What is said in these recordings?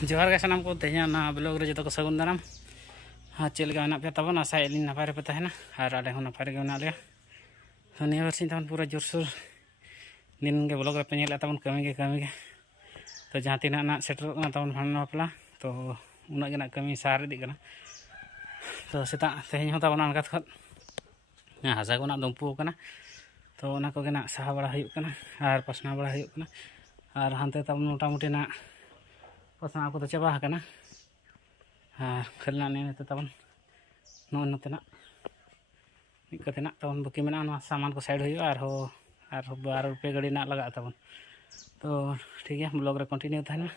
जोहार गे सानाम को तेज ब्लॉग रे जो को सगुन दाराम चेक मेना पे तब आशा नपाय रे पे तहना और आले नपाय रे मेना लिया तो निया बार तब पूरा जोरसोर दिन के ब्लॉग रे पे नेल तब कमी के तो जहाँ तीना ना सेटर तब भांडन बापला तो उन्ना कमी सार इदी तो सेता तेज तब अनका खत हासा को दम्पू तो ना साहा बड़ा और पसना बड़ा और हानते तब मोटामुटी ना पसना को चाबा खाली ना तब नोते तब बाकी में सामान को साइड और 12 रुपये गाड़ी ना लगा तब तो ठीक है ब्लॉग रे कंटिन्यू तहना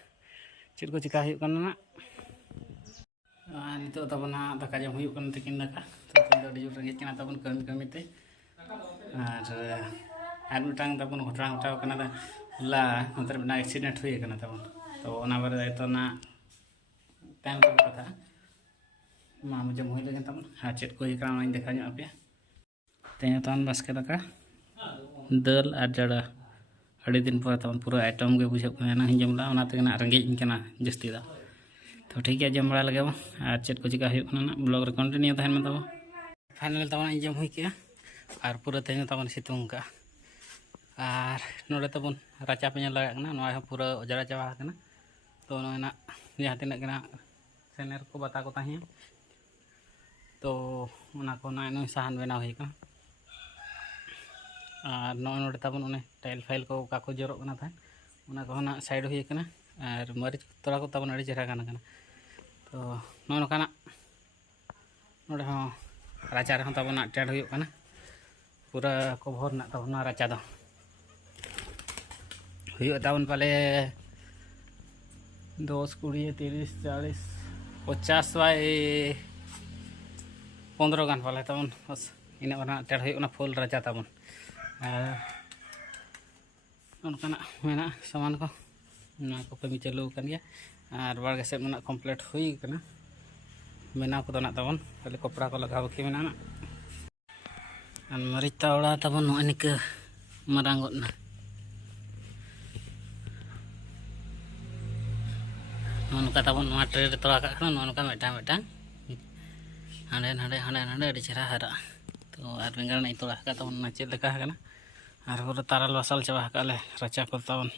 चेक को चिका नित तब दाका जम तकिन दाका तो जोर रेंगे तब कमी कमीते और मिटांग तब घटना घटाव हला मतलब एक्सीडेंट हुई तब तो बारे तो ना टाइम कथा माम जम हुई लगे तब चेक को देखा पे तेज तब बास्के दाका दाल और जड़ा अड़ी दिन पर तब पूरा आइटम के बुझे जमला रेंगे जस्ती तो ठीक है जम बड़ा लगे और चेक को चिका ब्लॉग रे कंटिन्यू तहन में तब फाइनल तब जम हुई के और पूरा तेज तब सितुंग का और नोड़े तब राचा पे लगा पूरा अजरा चाबा तो जहाँ तीना सेनेर को बता को तहें तो नुई साहन बनाव हुई और नोड़े तब टाइल फाइल को जोरो ना साइड हुई और मरीच तोड़ा को तब अड़ी चेहरा तो नौका नोड़े राचा रहा तब टेड हुई पूरा कभर ना तब राचा दो हुई तब पाले 10, 20, 30, 40, 50 बाय 15 गान पाले तब बस इन टेड हुई फुल राचा तब मेना सामान को कमी चालू और बाड़गे सेट में कमप्लीट हुई बनाव को तब खाली कपड़ा को लगा बाकी में मरीच तावड़ा तब निक मारांगना नौका तब ट्रे रे तोड़ा नौका मेटा हाँ हाँ चेहरा हरा तो और बेंगार तोड़ा तब चेक लेका और पूरा ताराल बासाल चाबा ले राचा को तब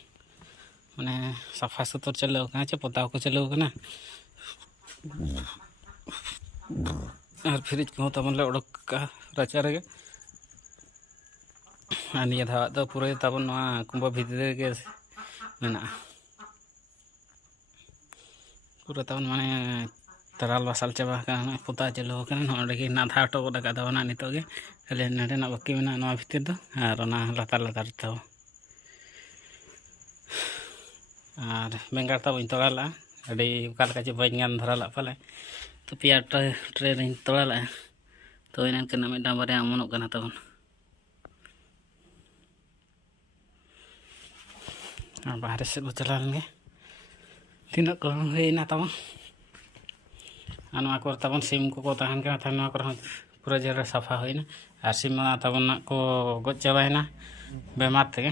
मैंने साफा सुतर चलो चे पोताव को चलो और फ्रिज को तब ले उड़क राचा रे निया धावा तो पूरा तब कुंभ भितर के मेना पूरा तब माने ताराल बासाल चाबा पोता चलो ना नाधा हटो तब नित खाली ना बाकी में भितर दो और लातार लातार तब और बेंगार तब तोड़ा ला अड़ी चे बन गान धरा ला पाले तो पे ट्रे रे तोड़ा ला तो इन्हें मिटा बारे अमनों तब बाहर से को चला लेंगे तीन को हुईना तब और तब सीम को तहन पूरा जरा साफा हुईना और सीम तब को गज चाबाना बेमार थे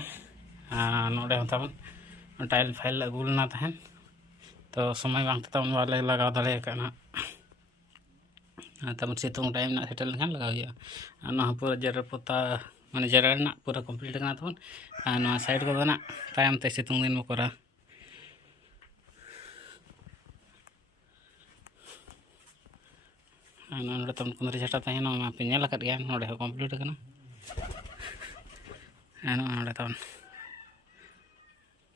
नोड़े तब टाइल फाइल अगुलना तहन तो समय बांग तब वाले लगाव दाड़े तब सितुंग टाइम ना सेटल लेखान लगाव हुआ पूरा जरा पोता माने जरा ना पूरा कमप्लीट तब साइड को तायम ते सितुंग दिन में करा तब कुंदरी झाटा तहन पे नेल गया नोड़े कमप्लीट तब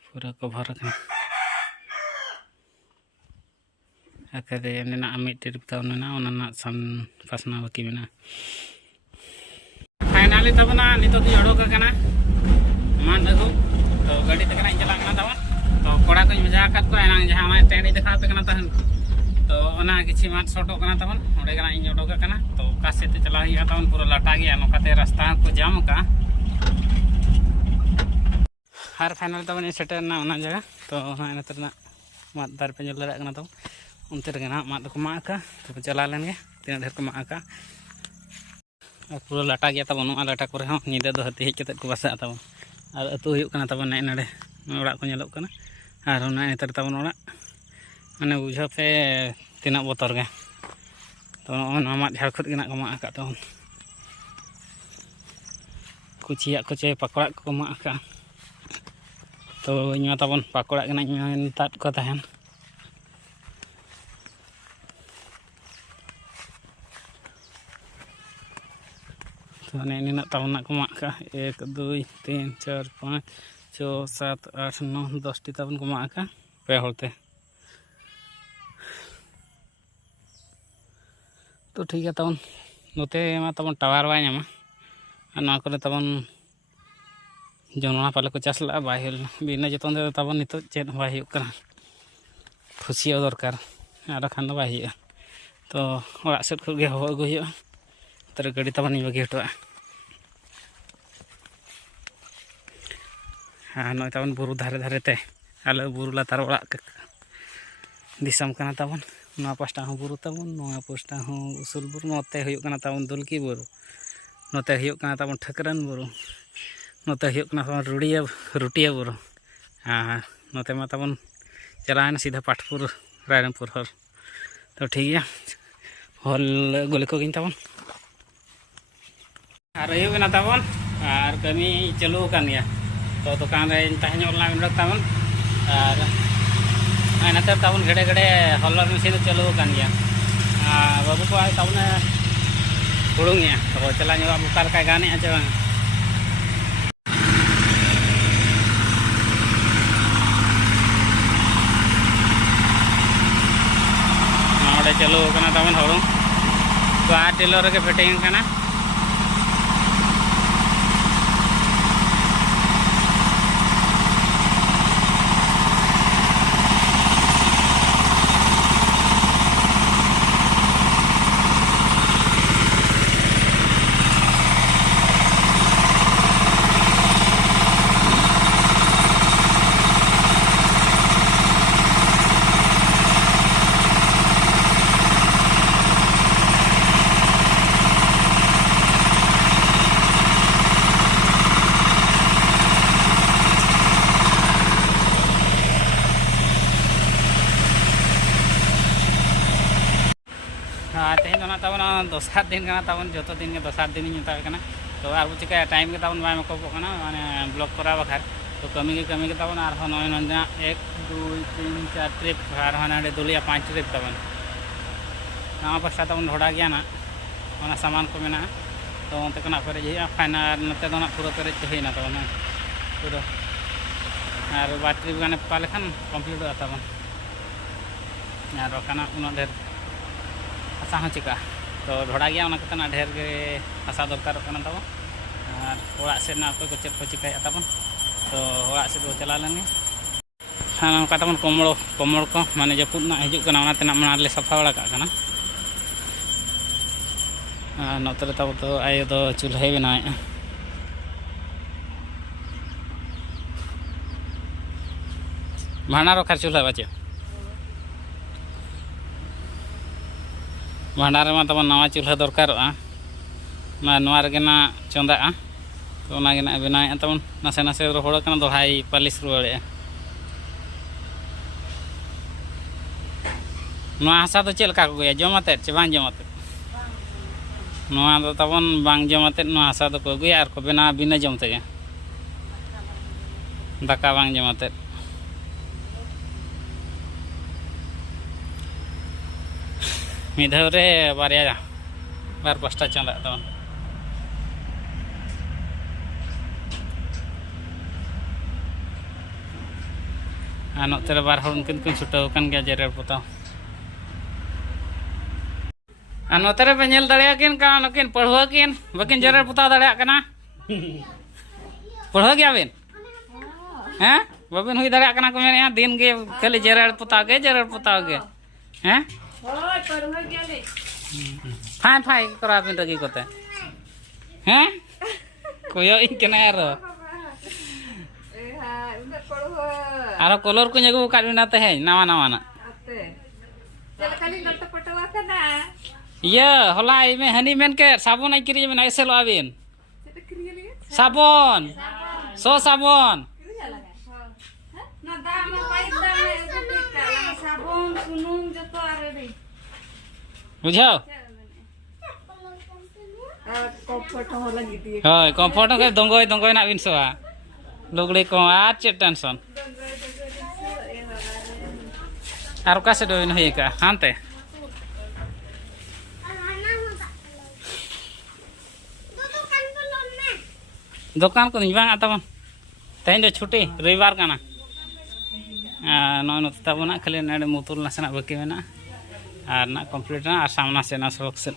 पूरा कभर मिट टिप तब सान पासना बाकी में फाइनली तब नित उड़ोक मान अगू तो गाड़ी तक चला तब तो कड़ा को भेजा को जहाँ टेंट देखा पे तहन तो किसी मात शॉर्टो तब इन उड़ोक तो कासे चला तब पूरा लाटा गया नौकाते रास्ता को जाम का और फाइनल तब सेटरना जगह तो माद दार पे जल दाड़ा तब उनते माद को माका तो चला लेंगे तीन ढेर को माका और पूरा लाटा गया तब लाटा को नींदा दो हाथी हज को बसा तब और अतु तब नाड़े को और नेतर तब मैंने बुझाव पे तीना बोतर गे तो माद झाड़ खुद गे को माग आका तबन कुचिया कुचे पकड़ा को माग आका तो इन तबन पकड़ा गे ताद को तहन तो नीना तबन को माग आका 1 2 3 4 5 6 7 8 9 10 टी तबन को माग आका पे होते तो ठीक है तबन नोते मा तबन टावर बाय नामा ना को तबन जोना पाले को चास ला बाय बिना जतन दे तबन नितो चेत बाय खुशी दरकार और खान बाय तो ओरा सेट खुद गे हो अगु तर गाड़ी तबन बगे हटवा हाँ नई तबन बुरु धारे धारे ते आले बुरु लातार ओरा दिसम कना तबन नवा पास्टा हो बुरु तबन नवा पास्टा हो उसूल बुरु नोते हुयुग कना तबन दुलकी बुरु नोते हुयुग कना तबन ठकरन बुरु नोते हुयुग कना तबन रुटिया बुरु हाँ नोते मा तबन चलाना सीधा पाटपुर रायरंगपुर हर तो ठीक है हॉल गोले को गिन तबन और हुयुग कना तबन और कमी चालू कान गया तो दुकान रे तहन ऑनलाइन तबन और नाते तबन घड़े घड़े हॉलर मशीन चालू कान गया बाबू को तबन हुड़ुंग तो चला बुका लका गाने चे बांग चालू तबन हुड़ुंग तो आ टेलर के फिटिंग करना तेहन तबन दोसार दिन तबन जो दिन के दोसार दिन मेता तो और चिका टाइम के तबन बाय मकोबना माने ब्लॉक करा बखार तो कमी के तबन और नया 1 2 3 4 ट्रिप और ना दुलिया 5 ट्रिप तबन नवा पास्टा तबन ढोड़ा गया ना सामान को मेना तो उनते पेरेज फाइनल नते पूरा पेरेज होना तबन पूरा और 2 ट्रिप गाने पका लेखान कमप्लीट तबन और उन ढेर हसा हो चिका तो ढोड़ा गया ढेर के हसा दरकार तब और से को चेक को चिका तबन तो और से चला लेंगे हाँ नौका तबन कमड़ को माने जपुद ना हजना माने सफा बड़ा का नोते तब तो आयो तो चूल्हे बनाए भाड़ा रखार चूल्हा बाचे भांडारे में तब नवा चूल्हा दरकार ना चंदा तो बनाए तब नासे नासे रोहड़ दोहाई पालिश रुआड़े हसा तो चलका को गया जमाते चे बांग जमाते तबन बांग जमाते हसा तो को अगुया और को बना बिना जमते दाका बांग जमाते मिधावरे बारिया बार पास्टा चंदा तबन नोते बार हर उनकिन को छुटाव गया जेरेर पोताव नोते पे नेल दाड़ेयाकिन नुकिन पढ़ुआ किन बाकिन जेरेर पोताव दाड़ेया कना पढ़ुआ गया बिन हैं बाबिन हुई दाड़ेया कना को मेने दिन के खाली जेरेर पोताव गे हैं फाइन फाइन करा बिन रगी कोते हैं कोयो इन केना आरो कलर को जगह का बिना ते है नवा नवा ना ये होला में हनी मेन के साबुन आई किरी में ऐसे लो आबिन साबुन सो साबुन बुझाओ हाँ कम्फर्ट के दंगोय दंगोय ना बिन सोआ लुगड़ी को आज चे टेंशन और का से दो इन होई का हांते दुकान को निबांग आताबन तेन जो छुट्टी रविवार का ना नॉन तबना खाली नाडे मुतुल नासना बाकी मेना और ना कंप्लीट ना और सामना से ना सड़क से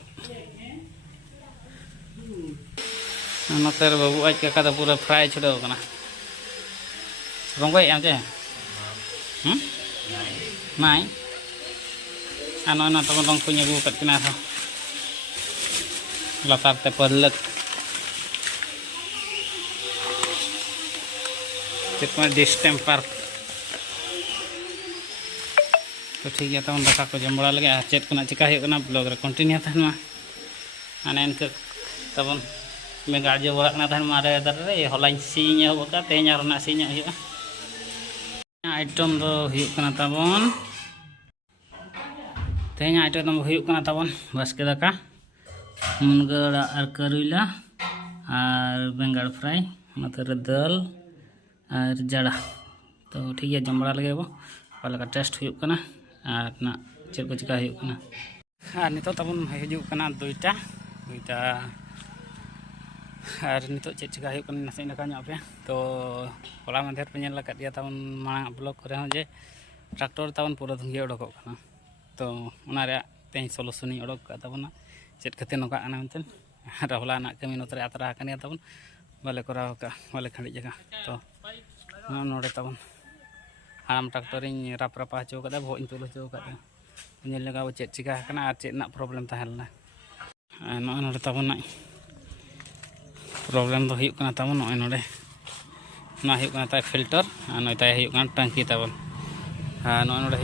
नतर बाबू आज का तो पूरा फ्राई छुड़ाव कना रंगोय आम चे नाई आ नॉन ना तबन रंग पुnya gu kat kena ha latar te perlek chicken distemper तो ठीक है तब दाका को जम बड़ा लगे चेक को चिका ब्लॉग रे कंटिन्यू तहन आने इनके तब बेंगाड़ जो बड़ा तहन मारे दरे हलाइन सीñ होबका तेñ आरना सीñ हुआ आइटम दो हुआ तबन तेñ आइटम हुआ तबन बास्के दाका मुनगा और करुला और बेंगाड़ फ्राई नतरे दाल और जड़ा तो ठीक है जम बड़ा लगे वो टेस्ट हुआ और ना चेक को चिका हुआ और नितो तबन हजना दुईटा दुईटा और नितो चेक चिका हुआ नासे नाका पे तो हला माधेर पे नेल लगा तबन मांग ब्लॉग करे जे ट्रैक्टर तबन पूरा धुंगे उडोक तो तेज सलूशन उडोक तबना चेक खाते नौका मेनते और हला कमी नोतरे आतरा तबन बाले कराव का बाले खड़ी जगह तो नोड़े तबन हाम ट्रैक्टर राप रापा हचो का भोग तुल हचो का लगा चे चिका और चे प्रॉब्लम तहना नोड़े तबन प्रॉब्लम तो हुआ तबन नोड़े ना फिल्टर और नई टंकी तबन और नोड़े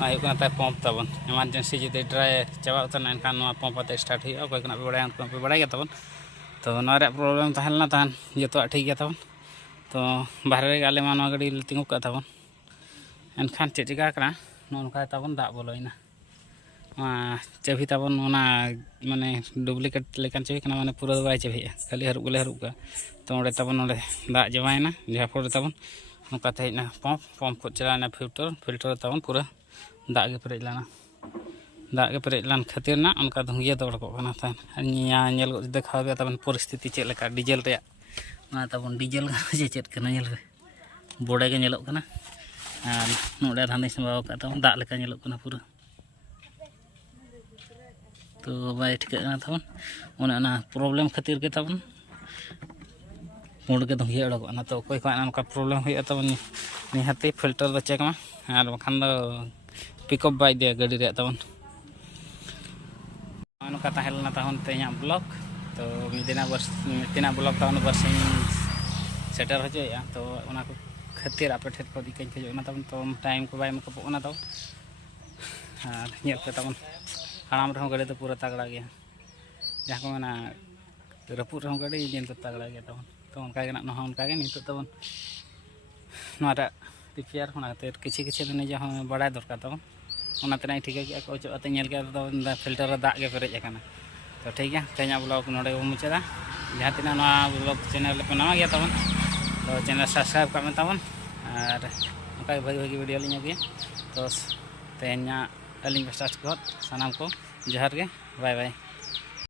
हुआ पंप तबन इमारजेंसी जुदी ड्राई चाबा उतना एनखान पंप आते स्टार्ट हुआ अकोय पे बड़ा उनको पे बड़ा गया तबन तो प्रॉब्लम तहना तहन जो ठीक गया तबन तो बाहर आले मा गाड़ी तिंगू का तबन एनखान चे चिका नौका तबन दा बोलोना चाबी तबन माने डुप्लीकेट लेकिन चाबी माने पूरा बै चाबी खाली हरूब गले हरूब का तो ओडे तबन ओडे दा जमायना जहाँ फल तबन नौका हेजना पंप पंप को चलाना फिल्टर तबन पूरा दा के पेरेज लाना दा के पेरेज लान खातिर ना उनका धुंगिया दौड़कोना तहन देखा तबन परिस्थिति चेक लेका डीजल रे तबन डीजल जे चेक नेल बड़े के नेलोकना और नोड़े धानी संभाव का तबन दा लेका नेलोकना पूरा तो बै ठिकाना तबन उन्हें प्रॉब्लम खातिर के तबन पुंड के धुंगिया उडोकना तो अकोय को नौका प्रॉब्लम हुआ तबन निहाती फिल्टर दो चेक और बखान पिकअप बै दिया गाड़ी रे तबन नौका तहलना तहन तेना ब्लॉग तो मिदिना ब्लॉग तबन बरसिंग सेटर हजोया तो खातिर आपे ठेर को दिक्कत हजोना तबन तो टाइम को बै मेकअपना तब और नेल पे तबन हाड़ाम रहा गाड़ी तो पूरा तगड़ा गया जहाँ को मेना रपुद रहा गाड़ी जेन तो तगड़ा गया तबन तो उनका नित तबन रिपेयर होना किसी किसी दिन जहाँ बड़ा दरकार तबन उन्हें ठीक है अचोते के फिल्टर दा के पेरेज तो ठीक है तेना ब्लॉग नोड़े मुचादा जहाँ तीना ब्लॉग चैनल पे नवा गया तबन तो चैनल सब्सक्राइब कर तबन और उनका भागी भागी वीडियो लिंग अगुया तो तेना अली स्टार्ट को सामान को जोहार के बाय बाय।